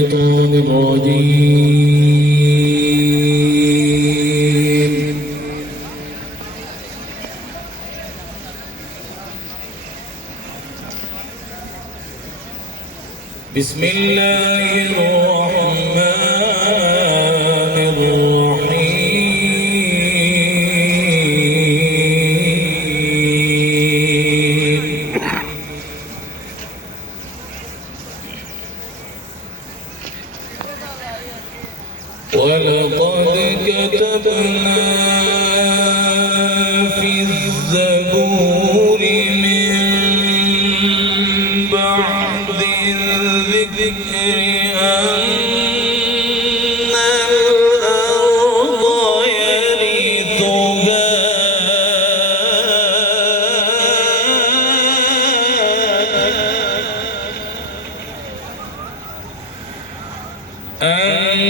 الشيطان الرجيم. بسم الله الرحمن الرحيم. ولقد كتبنا في الزبور من بعد الذكر أن الأرض يرثها أن